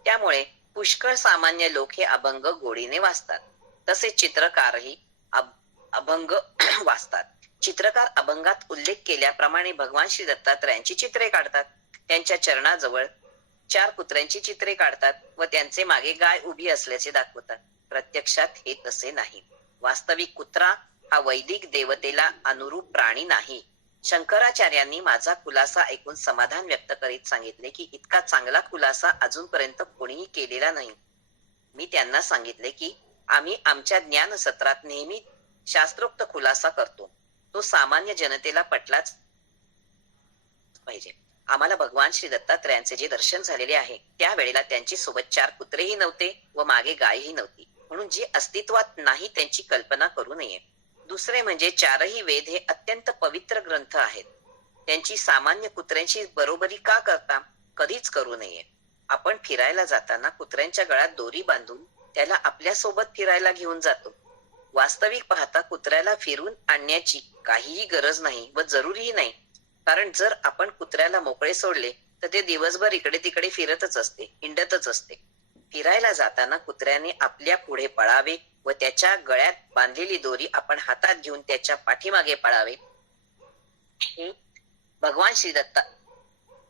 त्यामुळे पुष्कळ सामान्य लोक हे अभंग गोडीने वाचतात. तसेच चित्रकारही अभंग वाचतात. चित्रकार अभंगात उल्लेख केल्याप्रमाणे भगवान श्री दत्तात्रयांची चित्रे काढतात. त्यांच्या चरणाजवळ 4 कुत्र्यांची चित्रे काढतात व त्यांचे मागे गाय उभी असल्याचे दाखवतात. प्रत्यक्षात हे तसे नाही. वास्तविक कुत्रा हा वैदिक देवतेला अनुरूप प्राणी नाही. शंकराचार्यांनी माझा खुलासा ऐकून समाधान व्यक्त करीत सांगितले की इतका चांगला खुलासा अजूनपर्यंत कोणीही केलेला नाही. मी त्यांना सांगितले की आम्ही आमच्या ज्ञान सत्रात नेहमी शास्त्रोक्त खुलासा करतो. तो सामान्य जनतेला पटलाच पाहिजे. आम्हाला भगवान श्री दत्तात्रयांचे जे दर्शन झालेले आहे त्यावेळेला त्यांची सोबत 4 कुत्रेही नव्हते व मागे गायही नव्हती. म्हणून जे अस्तित्वात नाही त्यांची कल्पना करू नये. दुसरे म्हणजे 4ही वेद हे अत्यंत पवित्र ग्रंथ आहेत. त्यांची सामान्य कुत्र्यांशी बरोबरी का करता? कधीच करू नये. आपण फिरायला जाताना कुत्र्यांच्या गळ्यात दोरी बांधून त्याला आपल्या सोबत फिरायला घेऊन जातो. वास्तविक पाहता कुत्र्याला फिरून आणण्याची काहीही गरज नाही व जरुरीही नाही. कारण जर आपण कुत्र्याला मोकळे सोडले तर ते दिवसभर इकडे तिकडे फिरतच असते, हिंडतच असते. फिरायला जाताना कुत्र्याने आपल्या पुढे पळावे व त्याच्या गळ्यात बांधलेली दोरी आपण हातात घेऊन त्याच्या पाठीमागे पळावे. हे भगवान श्री दत्ता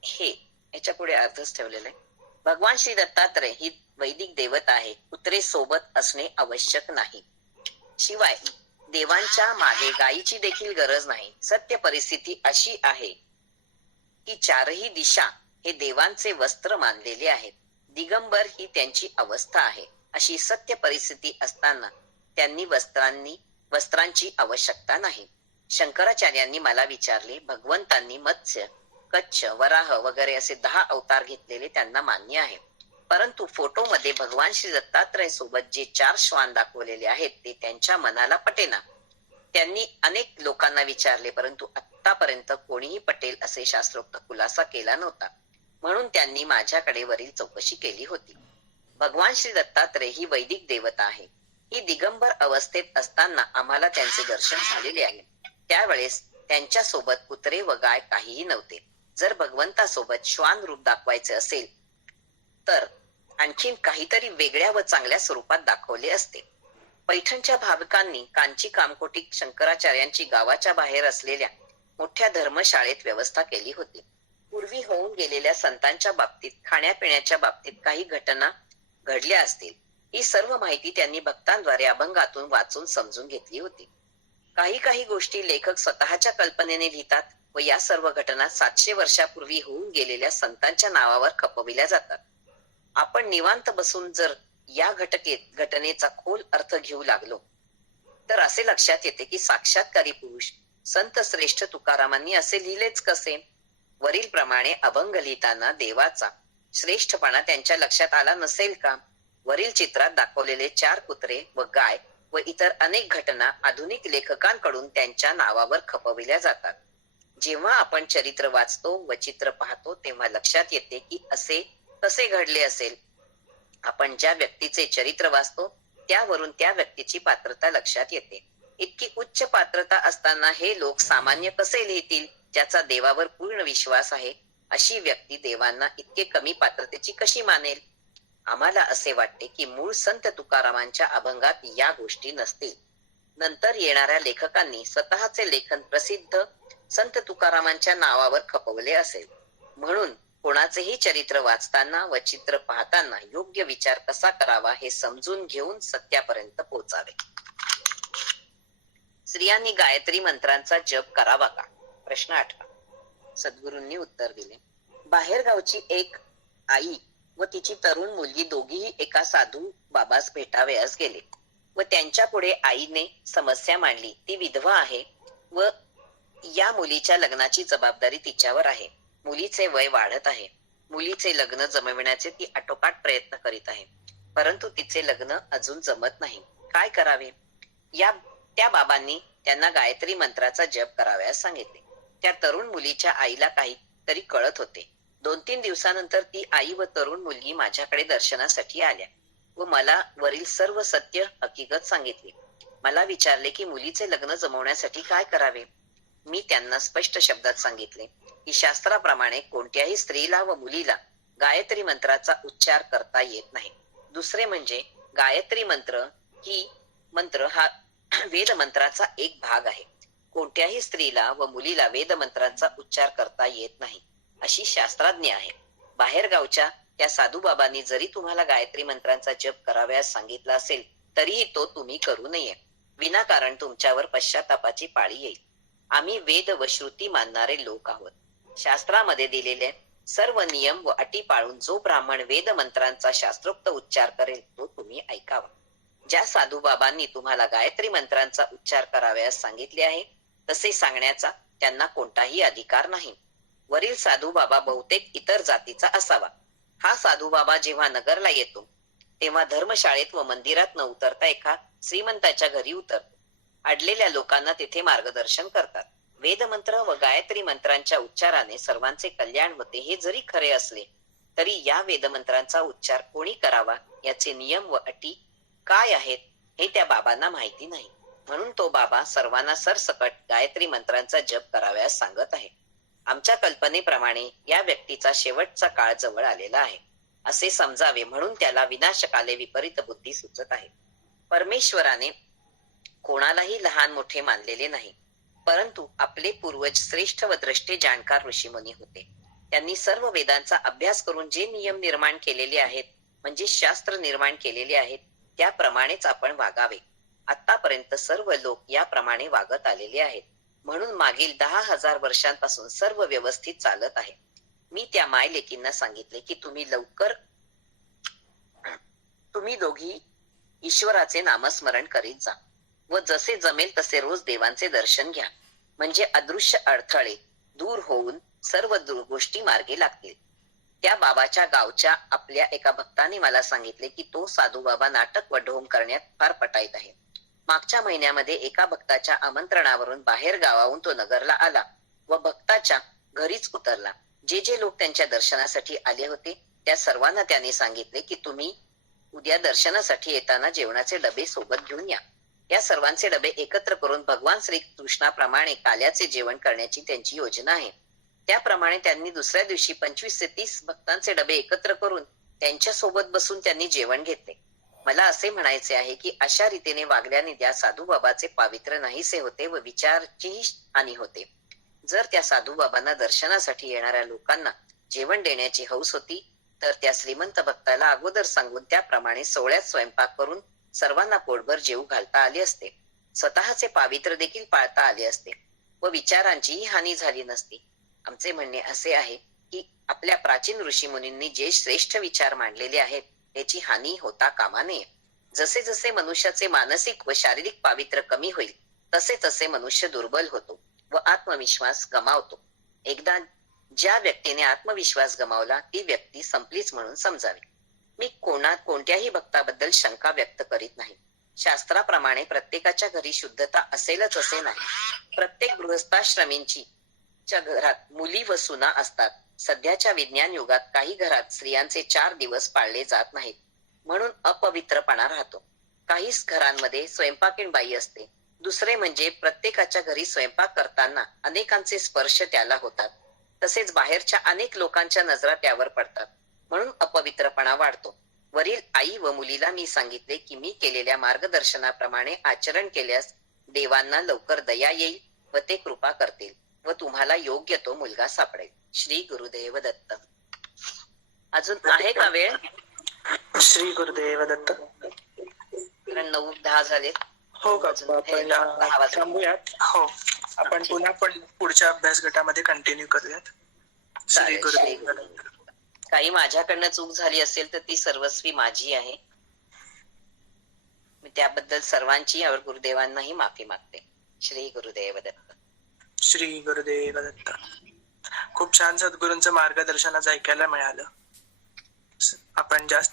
हे याच्या पुढे अर्थच ठेवलेला आहे. भगवान श्री दत्तात्रय ही वैदिक देवता आहे. कुत्रे सोबत असणे आवश्यक नाही. शिवाय देवांच्या मागे गायीची देखील गरज नाही. सत्य परिस्थिती अशी आहे की 4ही दिशा हे देवांचे वस्त्र मानलेले आहेत. दिगंबर ही त्यांची अवस्था आहे. अशी सत्य परिस्थिती असताना त्यांनी वस्त्रांची आवश्यकता नाही. शंकराचार्यांनी मला विचारले, भगवंतांनी मत्स्य, कच्छ, वराह वगैरे असे 10 अवतार घेतलेले त्यांना मान्य आहे. परंतु फोटोमध्ये भगवान श्री दत्तात्रय सोबत जे 4 श्वान दाखवलेले आहेत ते त्यांच्या मनाला पटेना. त्यांनी अनेक लोकांना विचारले परंतु आतापर्यंत कोणीही पटेल असे शास्त्रोक्त खुलासा केला नव्हता. म्हणून त्यांनी माझ्याकडे वरील चौकशी केली होती. भगवान श्री दत्तात्रय ही वैदिक देवता आहे. ही दिगंबर अवस्थेत असताना आम्हाला त्यांचे दर्शन झालेले आहे. त्यावेळेस त्यांच्या सोबत कुत्रे व गाय काहीही नव्हते. जर भगवंतासोबत श्वान रूप दाखवायचे असेल तर आणखीन काहीतरी वेगळ्या व चांगल्या स्वरूपात दाखवले असते. पैठणच्या भाविकांनी कांची कामकोटी शंकराचार्यांची गावाच्या बाहेर असलेल्या मोठ्या धर्मशाळेत व्यवस्था केली होती. पूर्वी होऊन गेलेल्या संतांच्या बाबतीत, खाण्यापिण्याच्या बाबतीत काही घटना घडल्या असतील. ही सर्व माहिती त्यांनी भक्तांद्वारे अभंगातून वाचून समजून घेतली होती. काही गोष्टी लेखक स्वतःच्या कल्पनेने लिहितात व या सर्व घटना 700 वर्षापूर्वी होऊन गेलेल्या संतांच्या नावावर खपविल्या जातात. आपण निवांत बसून जर या घटनेचा खोल अर्थ घेऊ लागलो तर असे लक्षात येते की साक्षात्कारी पुरुष संत श्रेष्ठ तुकारामांनी असे लिहिलेच कसे? वरील प्रमाणे अभंग लिहिताना देवाचा श्रेष्ठपणा त्यांच्या लक्षात आला नसेल का? वरील चित्रात दाखवलेले 4 कुत्रे व गाय व इतर अनेक घटना आधुनिक लेखकांकडून त्यांच्या नावावर खपविल्या जातात. जेव्हा आपण चरित्र वाचतो व चित्र पाहतो तेव्हा लक्षात येते की असे कसे घडले असेल. आपण ज्या व्यक्तीचे चरित्र वाचतो त्यावरून त्या व्यक्तीची पात्रता लक्षात येते. इतकी उच्च पात्रता असताना हे लोक सामान्य कसे लिहितील? ज्याचा देवावर पूर्ण विश्वास आहे अशी व्यक्ती देवांना इतके कमी पात्रतेची कशी मानेल? आम्हाला असे वाटते की मूळ संत तुकारामांच्या अभंगात या गोष्टी नसतील. नंतर येणाऱ्या लेखकांनी स्वतःचे लेखन प्रसिद्ध संत तुकारामांच्या नावावर खपवले असेल. म्हणून कोणाचेही चरित्र वाचताना व चित्र पाहताना योग्य विचार कसा करावा हे समजून घेऊन सत्यापर्यंत पोहोचावे. स्त्रियांनी गायत्री मंत्रांचा जप करावा का? प्रश्न 8. सद्गुरूंनी उत्तर दिले. बाहेरगावची एक आई व तिची तरुण मुलगी दोघीही एका साधू बाबास भेटावयास गेले व त्यांच्या पुढे आईने समस्या मांडली. ती विधवा आहे व या मुलीच्या लग्नाची जबाबदारी तिच्यावर आहे. मुलीचे वय वाढत आहे. मुलीचे लग्न जमविण्याचे ती आटोकाट प्रयत्न करीत आहे, परंतु तिचे लग्न अजून जमत नाही. काय करावे? त्या बाबांनी त्यांना गायत्री मंत्राचा जप करावयास सांगितले. त्या तरुण मुलीच्या आईला काहीतरी कळत होते. 2-3 दिवसानंतर ती आई व तरुण मुलगी माझ्याकडे दर्शनासाठी आल्या व मला वरील सर्व सत्य हकीकत सांगितली. मला विचारले की मुलीचे लग्न जमवण्यासाठी काय करावे. मी त्यांना स्पष्ट शब्दात सांगितले की शास्त्राप्रमाणे कोणत्याही स्त्रीला व मुलीला गायत्री मंत्राचा उच्चार करता येत नाही. दुसरे म्हणजे गायत्री मंत्र हा वेद मंत्राचा एक भाग आहे. कोणत्याही स्त्रीला व मुलीला वेद मंत्राचा उच्चार करता येत नाही अशी शास्त्राज्ञा आहे. बाहेरगावच्या त्या साधूबाबांनी जरी तुम्हाला गायत्री मंत्रांचा जप कराव्यास सांगितला असेल तरीही तो तुम्ही करू नये. विनाकारण तुमच्यावर पश्चातापाची पाळी येईल. आम्ही वेद व श्रुती मानणारे लोक आहोत. शास्त्रामध्ये दिलेले सर्व नियम व अटी पाळून जो ब्राह्मण वेद मंत्रांचा शास्त्रोक्त उच्चार करेल तो तुम्ही ऐकावा. ज्या साधूबाबांनी तुम्हाला गायत्री मंत्रांचा उच्चार कराव्यास सांगितले आहे तसे सांगण्याचा त्यांना कोणताही अधिकार नाही. वरील साधूबाबा बहुतेक इतर जातीचा असावा. हा साधूबाबा जेव्हा नगरला येतो तेव्हा धर्मशाळेत व मंदिरात न उतरता एका श्रीमंताच्या घरी उतरतो. अडलेल्या लोकांना तेथे मार्गदर्शन करतात. वेदमंत्र व गायत्री मंत्रांच्या उच्चाराने सर्वांचे कल्याण होते हे जरी खरे असले तरी या वेदमंत्रांचा उच्चार कोणी करावा याचे नियम व अटी काय आहेत हे त्या बाबांना माहिती नाही. म्हणून तो बाबा सर्वांना सरसकट गायत्री मंत्रांचा जप कराव्यास सांगत आहे. आमच्या कल्पनेप्रमाणे या व्यक्तीचा शेवटचा काळ जवळ आलेला आहे असे समजावे म्हणून त्याला विनाशकाले विपरीत बुद्धी सुचत आहे. परमेश्वराने कोणालाही लहान मोठे मानलेले नाही, परंतु आपले पूर्वज श्रेष्ठ व द्रष्टे जाणकार ऋषीमुनी होते. त्यांनी सर्व वेदांचा अभ्यास करून जे नियम निर्माण केलेले आहेत म्हणजे शास्त्र निर्माण केलेले आहेत त्याप्रमाणेच आपण वागावे. आतापर्यंत सर्व लोक याप्रमाणे वागत आलेले आहेत म्हणून मागील 10,000 वर्षांपासून सर्व व्यवस्थित चालत आहे. मी त्या मायलेकींना सांगितले की तुम्ही दोघी ईश्वराचे नामस्मरण करीत जा व जसे जमेल तसे रोज देवांचे दर्शन घ्या म्हणजे अदृश्य अडथळे दूर होऊन सर्व गोष्टी मार्गी लागतील. त्या बाबाच्या गावच्या आपल्या एका भक्ताने मला सांगितले की तो साधू बाबा नाटक व ढोंग करण्यात फार पटाईत आहे. मागच्या महिन्यामध्ये एका भक्ताच्या आमंत्रणावरून बाहेर गावाहून तो नगरला आला व भक्ताच्या घरीच उतरला. जे जे लोक त्यांच्या दर्शनासाठी आले होते त्या सर्वांना त्याने सांगितले की तुम्ही उद्या दर्शनासाठी येताना जेवणाचे डबे सोबत घेऊन या. या सर्वांचे डबे एकत्र करून भगवान श्री कृष्णाप्रमाणे काल्याचे जेवण करण्याची त्यांची योजना आहे. त्याप्रमाणे त्यांनी दुसऱ्या दिवशी 25 ते 30 भक्तांचे डबे एकत्र करून त्यांच्या सोबत बसून त्यांनी जेवण घेतले. मला असे म्हणायचे आहे की अशा रीतीने वागल्याने त्या साधू बाबाचे पावित्र्य नाहीसे होते व विचाराचीही हानी होते. जर त्या साधू बाबांना दर्शनासाठी येणाऱ्या लोकांना जेवण देण्याची हौस होती तर त्या श्रीमंत भक्ताला अगोदर सांगून त्याप्रमाणे सोहळ्यात स्वयंपाक करून सर्वांना पोटभर जेवू घालता आले असते. स्वतःचे पावित्र्य देखील पाळता आले असते व विचारांचीही हानी झाली नसती. आमचे म्हणणे असे आहे की आपल्या प्राचीन ऋषीमुनींनी जे श्रेष्ठ विचार मांडलेले आहेत त्याची हानी होता कामा नये. जसे जसे मनुष्याचे मानसिक व शारीरिक पावित्र्य कमी होईल तसे तसे मनुष्य दुर्बल होतो व आत्मविश्वास गमावतो. एकदा ज्या व्यक्तीने आत्मविश्वास गमावला ती व्यक्ती संपलीच म्हणून समजावी. मी कोणत्याही भक्ताबद्दल शंका व्यक्त करीत नाही. शास्त्राप्रमाणे प्रत्येकाच्या घरी शुद्धता असेलच असे नाही. प्रत्येक गृहस्थाश्रमींची घरात मुली व सुना असतात. सध्याच्या विज्ञान युगात काही घरात स्त्रियांचे 4 दिवस पाळले जात नाहीत म्हणून अपवित्रपणा राहतो. काही घरांमध्ये स्वयंपाकीण बाई असते. दुसरे म्हणजे प्रत्येकाच्या घरी स्वयंपाक करताना अनेकांचे स्पर्श त्याला होतात. तसेच बाहेरच्या अनेक लोकांच्या नजरा त्यावर पडतात म्हणून अपवित्रपणा वाढतो. वरील आई व मुलीला मी सांगितले की मी केलेल्या मार्गदर्शनाप्रमाणे आचरण केल्यास देवांना लवकर दया येईल व ते कृपा करतील व तुम्हाला योग्य तो मुलगा सापडेल. श्री गुरुदेव दत्त. अजून आहे का वेळ? श्री गुरुदेव दत्त. 9:10 झाले. हो का? आपण थांबूयात. हो, आपण पुन्हा पुढच्या अभ्यास गटामध्ये कंटिन्यू करूयात. श्री गुरुदेव दत्त. काही माझ्याकडनं चूक झाली असेल तर ती सर्वस्वी माझी आहे. मी त्याबद्दल सर्वांची और गुरुदेवांनाही माफी मागते. श्री गुरुदेव दत्त. श्री गुरुदेव दत्त. खूप छान सद्गुरूंचं मार्गदर्शन आज ऐकायला मिळालं. आपण जास्त